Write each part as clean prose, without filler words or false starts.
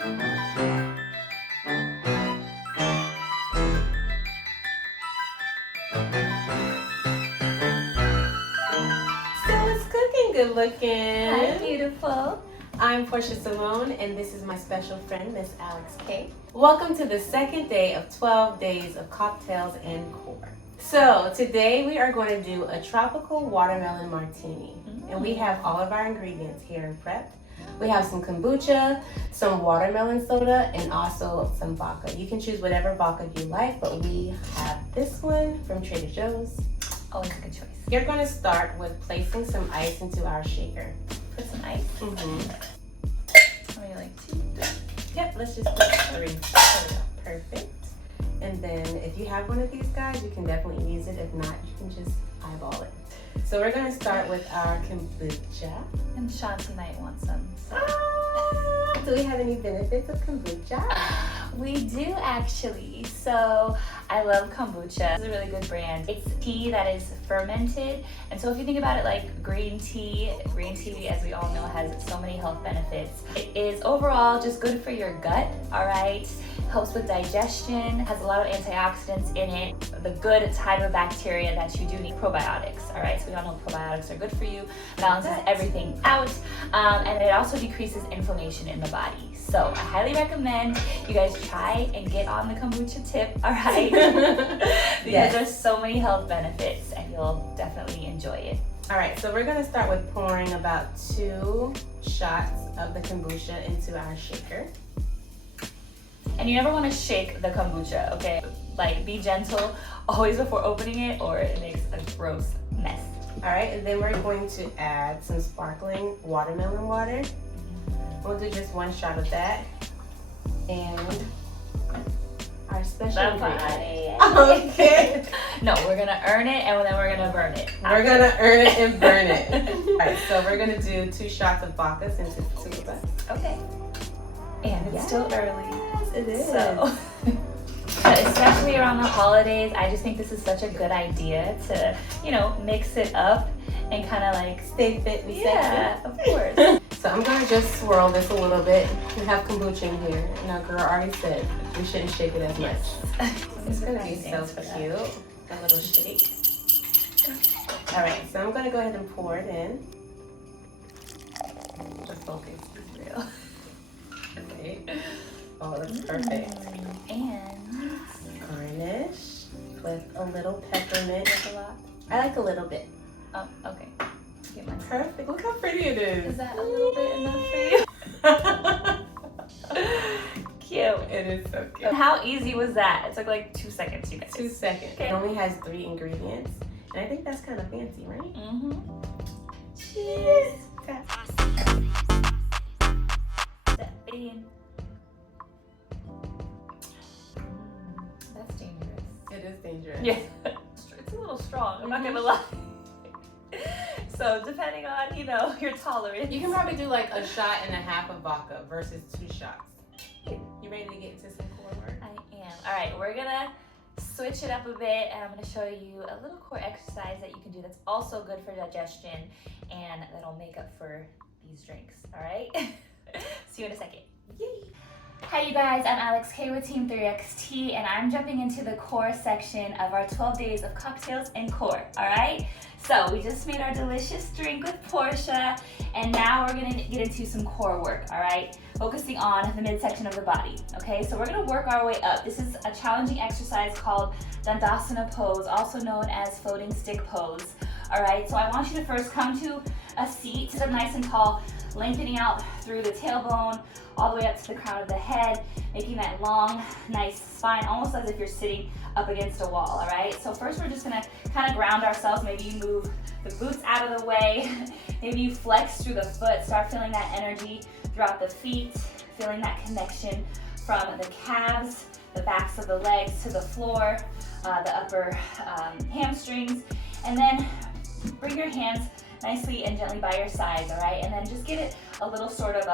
it's cooking good looking. Hi, beautiful. I'm Portia Simone, and this is my special friend, Miss Alex K. Welcome to the second day of 12 days of cocktails and core. So today we are going to do a tropical watermelon martini, and we have all of our ingredients here in prep. We have some kombucha, some watermelon soda, and also some vodka. You can choose whatever vodka you like, but we have this one from Trader Joe's. Always a good choice. You're going to start with placing some ice into our shaker. Put some ice. How many, like 2? Yep, let's just put 3. There we go. Perfect. And then if you have one of these guys, you can definitely use it. If not, you can just eyeball it. So we're going to start with our kombucha. And Shanti might want some. So. Do we have any benefits of kombucha? We do actually. So I love kombucha. It's a really good brand. It's tea that is fermented. And so if you think about it like green tea, as we all know, has so many health benefits. It is overall just good for your gut, all right? Helps with digestion, has a lot of antioxidants in it. The good type of bacteria that you do need, probiotics, all right? So we all know probiotics are good for you, balances everything out, and it also decreases inflammation in the body. So I highly recommend you guys try and get on the kombucha tip, all right? Because there's so many health benefits and you'll definitely enjoy it. All right, so we're gonna start with pouring about 2 shots of the kombucha into our shaker. And you never want to shake the kombucha, okay? Like, be gentle always before opening it or it makes a gross mess. All right, and then we're going to add some sparkling watermelon water. We'll do just 1 shot of that. And our special ingredient. Okay. No, we're gonna earn it and then we're gonna burn it. We're gonna earn it and burn it. All right, so we're gonna do 2 shots of vodka since it's 2 of us. Okay. And it's still early. Yes, it is. So, but especially around the holidays, I just think this is such a good idea to, you know, mix it up and kind of like stay fit and sexy. Yeah, of course. So I'm gonna just swirl this a little bit. We have kombucha in here, and our girl already said we shouldn't shake it as much. It's gonna be so cute. A little shake. All right, so I'm gonna go ahead and pour it in. The focus is real. Okay. Oh, that's perfect. And garnish with a little peppermint. a lot. I like a little bit. Oh, okay. Get my Perfect. Look how pretty it is. Is that a little bit enough for you? Cute. It is so cute. How easy was that? It took like 2 seconds, you guys. 2 seconds. Okay. It only has 3 ingredients, and I think that's kind of fancy, right? Mm-hmm. Cheers. Step in. That's dangerous. It is dangerous. Yeah. It's a little strong, I'm not gonna lie. So depending on, you know, your tolerance. You can probably do like 1.5 shots of vodka versus 2 shots. You ready to get into some core work? I am. All right, we're gonna switch it up a bit and I'm gonna show you a little core exercise that you can do that's also good for digestion and that'll make up for these drinks, all right? See you in a second. Yay. Hi you guys, I'm Alex K with Team 3XT and I'm jumping into the core section of our 12 days of cocktails and core, all right? So we just made our delicious drink with Portia and now we're gonna get into some core work, all right? Focusing on the midsection of the body, okay? So we're gonna work our way up. This is a challenging exercise called Dandasana pose, also known as floating stick pose, all right? So I want you to first come to a seat, sit up nice and tall, lengthening out through the tailbone, all the way up to the crown of the head, making that long, nice spine, almost as if you're sitting up against a wall, all right? So first we're just gonna kind of ground ourselves. Maybe you move the boots out of the way. Maybe you flex through the foot, start feeling that energy throughout the feet, feeling that connection from the calves, the backs of the legs to the floor, the upper hamstrings, and then bring your hands nicely and gently by your sides, all right? And then just give it a little sort of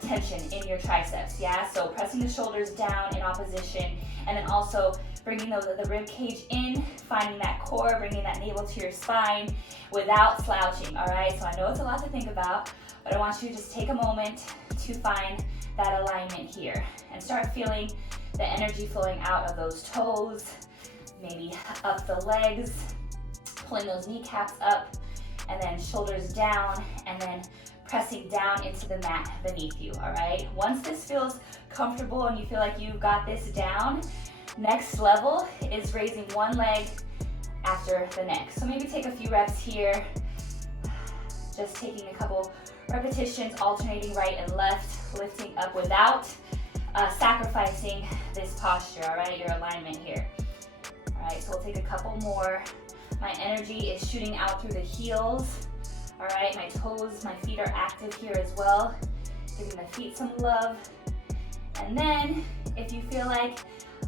tension in your triceps, yeah? So pressing the shoulders down in opposition, and then also bringing the rib cage in finding that core, bringing that navel to your spine without slouching, all right? So I know it's a lot to think about, but I want you to just take a moment to find that alignment here and start feeling the energy flowing out of those toes, maybe up the legs, pulling those kneecaps up, and then shoulders down, and then pressing down into the mat beneath you, all right? Once this feels comfortable and you feel like you've got this down, next level is raising one leg after the next. So maybe take a few reps here, just taking a couple repetitions, alternating right and left, lifting up without sacrificing this posture, all right, your alignment here. All right, so we'll take a couple more. My energy is shooting out through the heels. All right, my toes, my feet are active here as well. Giving the feet some love. And then, if you feel like,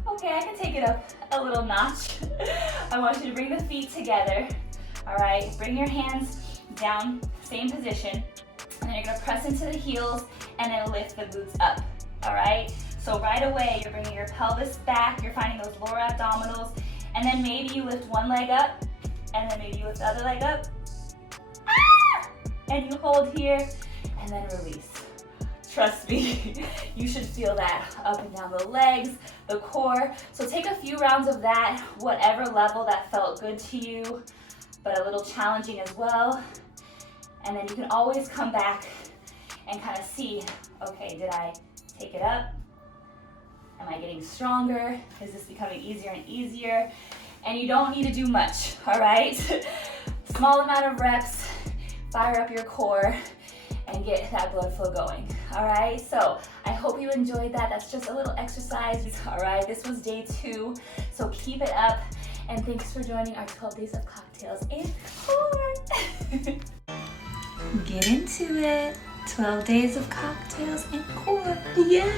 okay, I can take it up a little notch, I want you to bring the feet together. All right, bring your hands down, same position. And then you're gonna press into the heels and then lift the boots up. All right, so right away, you're bringing your pelvis back, you're finding those lower abdominals, and then maybe you lift one leg up, and then maybe you lift the other leg up. And you hold here, and then release. Trust me, you should feel that up and down the legs, the core. So take a few rounds of that, whatever level that felt good to you, but a little challenging as well. And then you can always come back and kind of see, okay, did I take it up? Am I getting stronger? Is this becoming easier and easier? And you don't need to do much, all right? Small amount of reps, fire up your core, and get that blood flow going, all right? So I hope you enjoyed that. That's just a little exercise, all right? This was day 2, so keep it up, and thanks for joining our 12 days of cocktails and core. Get into it. 12 days of cocktails and core. Yeah.